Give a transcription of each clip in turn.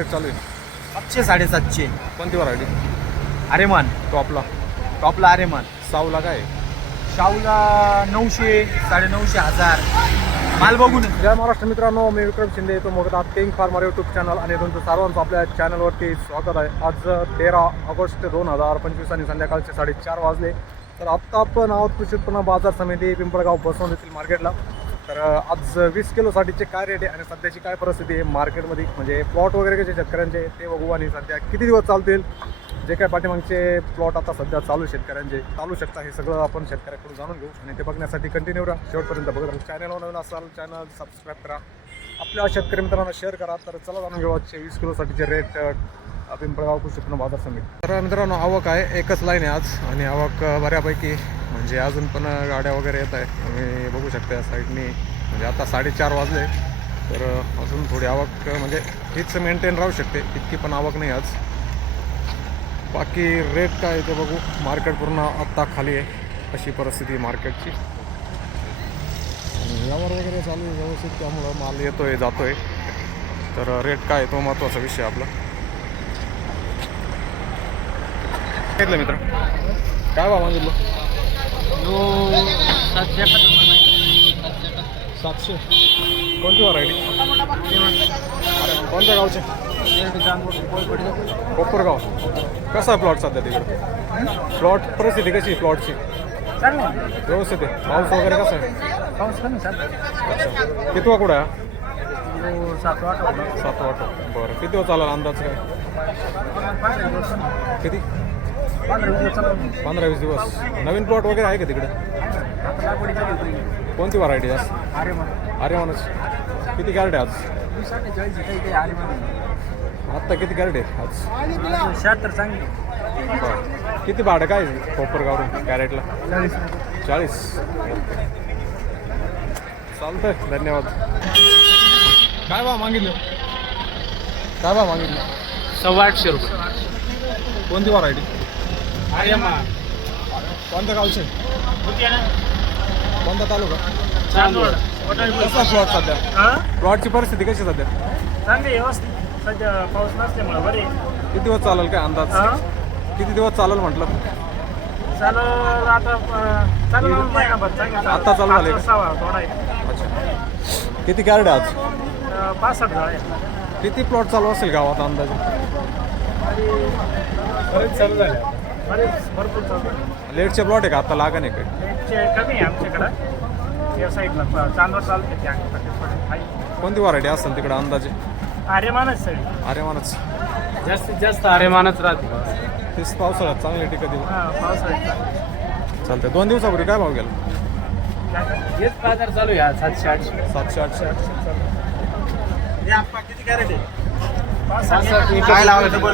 चालू आहे. सातशे साडेसातशे. कोणती व्हरायटी आरेमान. टॉपला. टॉपला आरेमान. साऊला काय? आहे? शाहूला नऊशे साडेनऊशे हजार. माल बघून. जय महाराष्ट्र मित्रांनो मी विक्रम शिंदे येतो. मग आता किंग फार्मर यूट्यूब चॅनल आणि तुमचं सर्वांचं आपल्या चॅनलवरती स्वागत आहे. आज तेरा ऑगस्ट दोन हजार पंचवीस आणि संध्याकाळचे साडेचार वाजले. तर आत्ता आपण आहोत कृषी उत्पन्न बाजार समिती पिंपळगाव बसवून येथील मार्केटला तर आज वीस किलोसाठीचे काय रेट आहे आणि सध्याची काय परिस्थिती आहे? मार्केटमध्ये म्हणजे प्लॉट वगैरे कसे शेतकऱ्यांचे? ते बघू आणि सध्या किती दिवस चालतील? जे काय पाठीमागचे प्लॉट आता सध्या चालू आहे शेतकऱ्यांचे चालू शकता हे सगळं आपण शेतकऱ्याकडून जाणून घेऊ आणि ते बघण्यासाठी कंटिन्यू राहा. शेवटपर्यंत बघत राहा. चॅनलवर नवीन असाल चॅनल सबस्क्राईब करा. आपल्या शेतकरी मित्रांना शेअर करा. तर चला जाणून घेऊ आजचे वीस किलोसाठीचे रेट पिंपळगाव कृषी उत्पन्न बाजार समिती. तर मित्रांनो आवक आहे एकच लाईन आहे आज आणि आवक बऱ्यापैकी म्हणजे अजून पण गाड्या वगैरे येत आहे तुम्ही बघू शकता या साईडने. म्हणजे आता साडेचार वाजले तर अजून थोडी आवक म्हणजे हीच मेंटेन राहू शकते. इतकी पण आवक नाही आज. बाकी रेट काय आहे ते बघू. मार्केट पूर्ण आत्ता खाली आहे. अशी परिस्थिती मार्केटची आणि व्यवहार वगैरे चालू आहे व्यवस्थित त्यामुळं माल येतोय जातोय. तर रेट काय आहे तो महत्त्वाचा विषय आपला. घेतलं मित्र? काय भाव मागितलं? सातशे कोणती व्हरायटी कोणत्या गावचे? कोपरगाव. कसा आहे प्लॉट सध्या तिकडे? प्लॉट परिस्थिती कशी आहे प्लॉटची व्यवस्थित आहे. पाऊस वगैरे कसा आहे? पाऊस कमी सर किती वा कुठं आहे सात आठ सात वाट बरं. किती चालेल अंदाज काय? किती? पंधरा वीस दिवस. नवीन प्लॉट वगैरे आहे का तिकडे? कोणती व्हरायटी जास्त अरे किती कॅरेट आहे आज? आत्ता किती कॅरेट आहे आज? शहात्तर चांगली बरं. किती भाडं काय आहे कोपरगावरून कॅरेटला चाळीस. चाळीस चालतंय धन्यवाद. काय भाव मागितलं? काय भाव मागितलं? सव्वा आठशे रुपये. कोणती व्हरायटी कोणत्या गावचे? कोणता तालुका? चांदवड. कसा प्लॉट सध्या? प्लॉटची परिस्थिती कशी सध्या? चांगली व्यवस्थित. सध्या पाऊस नसल्यामुळे बरे किती दिवस चालेल काय अंदाज? किती दिवस चालेल म्हटलं? चालू आता चालू महिनाभर. चांगलं आता चालू अच्छा. किती आहे आज? पासष्ट झाले किती प्लॉट चालू असेल गावात अंदाजे? बरेच चालू झाले. भरपूर चालू आहे लेटचे प्लॉट आहे का? आता लागण आहे काय रेटचे कमी आहे आमच्याकडं. या साईडला कोणती व्हरायटी असेल तिकडे अंदाजे? आर्यमानच सगळी अरे मानच जास्तीत जास्त आर्यमानच राहते तीस पावसाळ्यात चांगली टिकत येईल हां पावसाळ्यात चालतंय. दोन दिवसापूर्वी काय भाव गेला? हेच बाजार चालू आहे सातशे आठशे. सातशे आठशे किती कॅरेट आहे?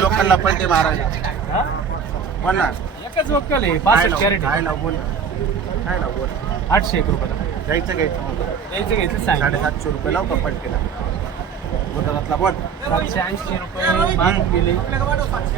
लोकांना पलटे मारायचे बोल ना एकच वक्कल आहे काय पासष्ट लावू? कॅरेट काय लाव? बोल काय लाव? बोल. आठशे एक घ्यायचं द्यायचं घ्यायचं सांग. साडेसातशे रुपये लाव का पलटेला गुजरातला बोल. सातशे ऐंशी रुपये गेले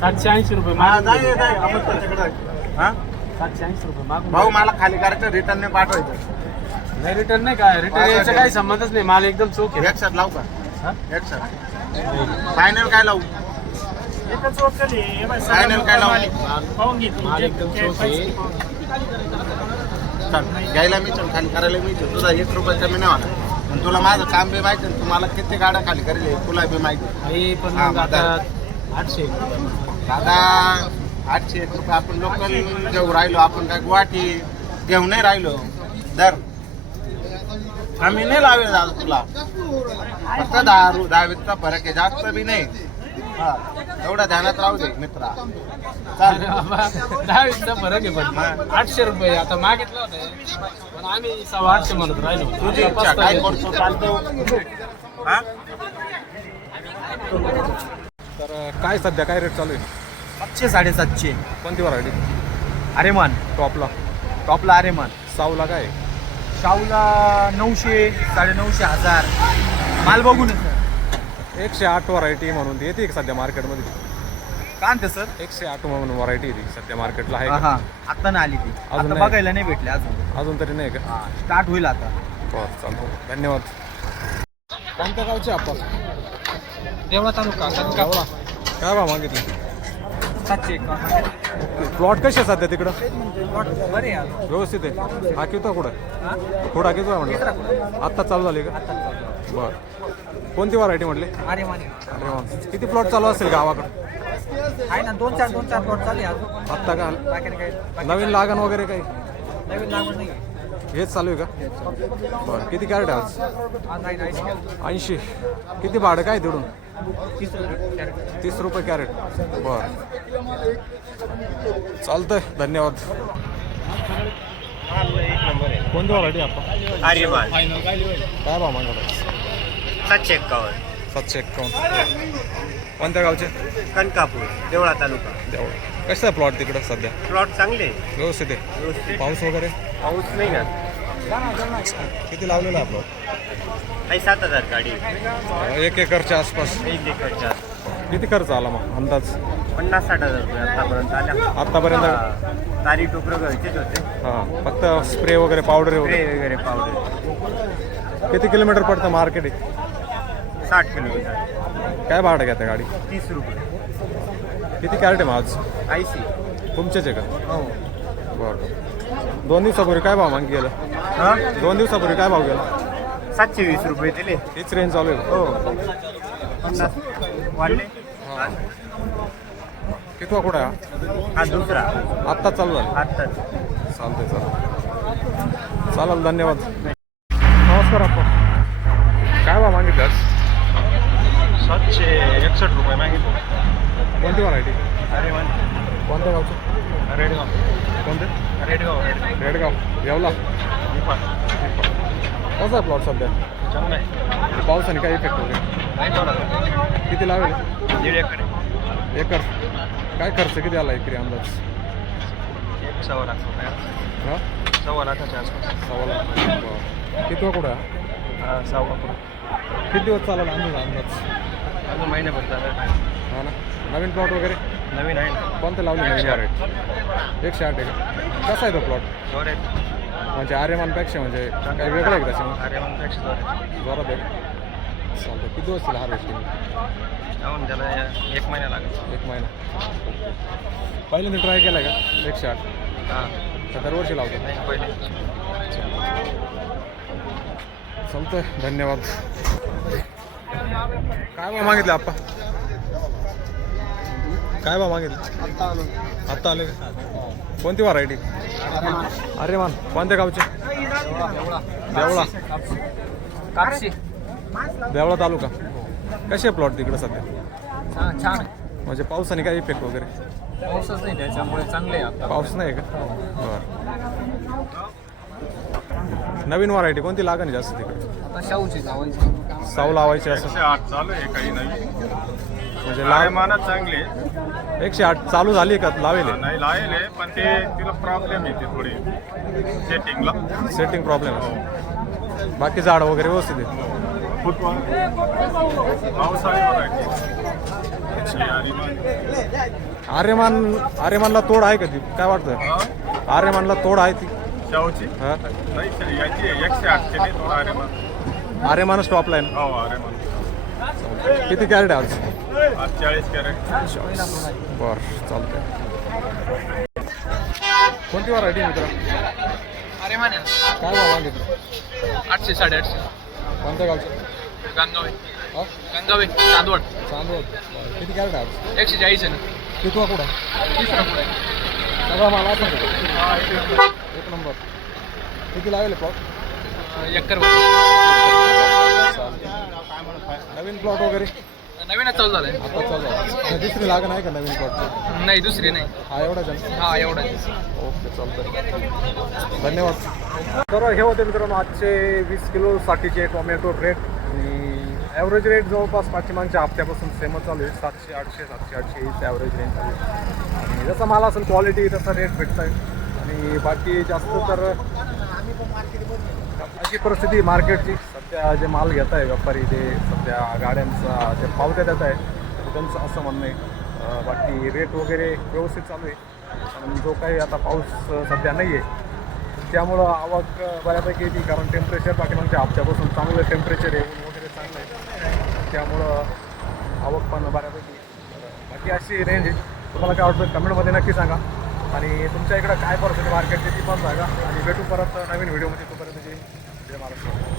सातशे ऐंशी रुपये हा मागून जाय गेले. जाय आपण त्याच्याकडे हा? सातशे ऐंशी रुपये भाऊ. मला खाली करायचं रिटर्न पाठवायचं. नाही रिटर्न नाही काय? रिटर्न यायचा काही संबंधच नाही. माल एकदम चोख आहे. एक शर्ट लाव का? हा? एक शर्ट फायनल काय लावू? एकच आहे. काय? पाहून घ्यायला मी चल खाली करायला मी चल तुझा एक रुपये कमी नाही होणार. पण तुला माझं काम बी माहिती आहे, तुम्हाला किती गाड्या खाली करेल तुला बी माहिती आहे. हे पण हा, मग आता मग आठशे दादा आठशे एक रुपये आपण लोकल घेऊ राहिलो. आपण काय गुवाहाटी घेऊ नाही राहिलो. दर आम्ही नाही लावेल दादा तुला. फक्त दहा रु दहा वीसचा फरक आहे. जास्त बी नाही. एवढं ध्यानात राहू दे मित्रा. चाल. अरे बाबा दहा वीसचा फरक आहे पण. आठशे रुपये आता मागितलं होतं. पण आम्ही सव्वा आठशे म्हणत राहिलो तुझी इच्छा काय. करतो चालतो हा? तर अं, काय सध्या? काय रेट चालू आहे? सातशे साडेसातशे. कोणती व्हरायटी आरेमान टॉपला. टॉपला आरेमान साऊला काय? आहे? शाहूला नऊशे साडेनऊशे हजार. माल बघून. सर एकशे आठ व्हरायटी म्हणून ती येते सध्या मार्केटमध्ये का आणते सर एकशे आठ म्हणून व्हरायटी ती सध्या मार्केटला आहे का? हा आता ना आली ती. अजून आता नाही. बघायला नाही भेटले अजून. अजून तरी नाही का? स्टार्ट होईल आता. बरं चालतो धन्यवाद. कोणत्या गावचे आपण? देवळा तालुका काय बा मागितले? सातशे प्लॉट कसे आहेत सध्या तिकडं? बरे व्यवस्थित आहे. हा किती कुठं थोडा किती आहे म्हटलं आत्ता चालू झाली का? बरं. कोणती व्हरायटी म्हटली? अरे माने. अरे वा. किती प्लॉट चालू असेल गावाकडं? आहे ना दोन चार दोन चार प्लॉट चालले अजून. आत्ता का? बाकी काही नवीन लागण वगैरे काही? नवीन नाही हेच चालू आहे का? बरं किती कॅरेट आहे आज? नाही ऐंशी किती भाडं काय तिकडून? तीस रुपये तीस रुपये कॅरेट बरं. चालतंय धन्यवाद. कोणती व्हरायटी आपण आर्यमान. काय भाव मागत सातशे एक्कावन्न सातशे एक्कावन्न कोणत्या गावचे? कनकापूर देवळा तालुका. तेवढं कसं आहे प्लॉट तिकडं सध्या? प्लॉट चांगले. व्यवस्थित आहे. व्यवस्थित. पाऊस वगैरे? पाऊस नाही ना. किती लावलेला आहे प्लॉट काही सात हजार गाडी. एक एकरच्या आसपास. एक एकरच्या किती खर्च आला मग अंदाज? पन्नास साठ हजार रुपये आतापर्यंत आल्या. आतापर्यंत? हा, तारी टोकरं घरचेच होते. हां. फक्त स्प्रे वगैरे पावडर स्प्रे वगैरे वगैरे पावडर किती किलोमीटर पडतं मार्केट साठ किलोमीटर काय भाडं घेतं गाडी? तीस रुपये. किती कॅरेट आहे आज ऐंशी तुमचेच आहे का? हो. बरं. दोन दिवसापूर्वी काय भाव मागे गेलं? हा? दोन दिवसापूर्वी काय भाव गेला? सातशे वीस रुपये दिले. हीच रेंज चालू आहे का? हो. पन्नास. वाढले. कितवा कुठं आहे हा? दुसरा. हा? आत्ता चालू झालं. आत्ताच. चालतंय चालेल चालेल धन्यवाद. नमस्कार आपण काय भाव मागितलं आज? सातशे एकसष्ट रुपये मागितले कोणती व्हरायटी अरे वन कोणत्या गावचं? रेडगाव. कोणते? रेडगाव रेडगाव. रेडगाव. येवला. कसा आहे प्लॉट सध्या? चांगला आहे. पावसाने काय इफेक्ट वगैरे किती लावेल दीड एकर एकर. काय खर्च किती आला एकरी अंदाज? एक सव्वा लाख रुपये हां? सव्वा लाखाच्या आसपास. सव्वा लाख. कितवा कुठं? सव्वा पुढे किती दिवस चालेल अंदाज? अंदाज? अजून महिन्याभर झालं हा ना. नवीन प्लॉट वगैरे? नवीन आहे कोणते लावले नवीन. रेट एकशे आठ आहे का? कसा आहे तो प्लॉट जोर आहे. म्हणजे आर्यमानपेक्षा म्हणजे काही वेगळं आहे का त्याच्यामध्ये? अरे मग पेक्षा जोर आहे. जोरात आहे चालतं किती दिवस झाला हार्वेस्टिंग जाऊन त्याला एक महिना लागेल. एक महिना. पहिल्यांदा ट्राय केला का? एकशे आठ हां. का दरवर्षी लावतो. नाही पहिले. चालतंय. धन्यवाद. काय मागितले आप्पा? काय भाव मागितले आत्ता आले का? कोणती व्हरायटी अरे मान कोणत्या गावचे? देवळा. कापशी. देवळा तालुका. कसे प्लॉट तिकडं सध्या? छान आहे. म्हणजे पावसाने काय इफेक्ट वगैरे? पाऊसच नाही त्याच्यामुळे चांगले आहे आता. पाऊस नाही का? बरं. नवीन व्हरायटी कोणती लागण जास्त तिकडे? आता शाहूची लावायची. साऊ लावायची असं. आठ चालू आहे काही नाही. म्हणजे लाव मानात चांगले. एकशे आठ चालू झाली का? लावेल नाही लायले पण ते तिला प्रॉब्लेम येते थोडी. सेटिंगला सेटिंग प्रॉब्लेम आहे. बाकी झाड वगैरे व्यवस्थित आहे फुटबॉल पावसाळी व्हरायटी आर्यमान आर्यमानला तोड आहे का ती? काय वाटतं आर्यमानला तोड आहे ती. शाहूची? हा? नाही sir, याची आहे, एकशे आठशे नाही थोडा अरे आर्यमान स्टॉप लाईन हो अरे किती कॅरेट आहे आज चाळीस कॅरेट. बर चालतंय. कोणती व्हरायटी मित्र अरे माने काय भाव मागितलं आठशे साडेआठशे. कोणत्या गावचं? गंगावे. हा? गंगावे चांदवड. चांदवड. किती कॅरेट आहे आज एकशे चाळीस आहे ना. कितवा कुठं? तिसरा पुढे सगळा माल असं एक नंबर. किती लागेल प्लॉट एकर नवीन प्लॉट वगैरे? नवीनच चालू झालंय. आता चालू आहे. दुसरी लागण आहे का नवीन प्लॉटची नाही दुसरी नाही. हा एवढा जण हा एवढा ओके चालतंय. धन्यवाद. तर हे होते मित्रांनो आजचे वीस किलो साठीचे टोमॅटो रेट आणि ॲव्हरेज रेट जवळपास पाठीमागच्या हप्त्यापासून सेमच चालू आहे. सातशे आठशे सातशे आठशे हीच ॲव्हरेज रेंज चालू आहे. आणि जसा माल असेल क्वालिटी तसा रेट भेटत आहे आणि बाकी जास्त तर अशी परिस्थिती मार्केटची. सध्या जे माल घेत आहे व्यापारी ते सध्या गाड्यांचा जे पावत्या देत आहे त्यांचं असं म्हणणं आहे. बाकी रेट वगैरे व्यवस्थित चालू आहे. आणि जो काही आता पाऊस सध्या नाही आहे त्यामुळं आवक बऱ्यापैकी येते. कारण टेम्परेचर म्हणजे हप्त्यापासून चांगलं टेम्परेचर आहे ऊन वगैरे चांगलं आहे. त्यामुळं आवक पण बऱ्यापैकी बाकी अशी रेंज आहे. तुम्हाला काय वाटतं कमेंटमध्ये नक्की सांगा. आणि तुमच्या इकडं काय परिस्थिती मार्केटची ती पण सांगा. आणि भेटू परत नवीन व्हिडिओमध्ये ederim arkadaşlar.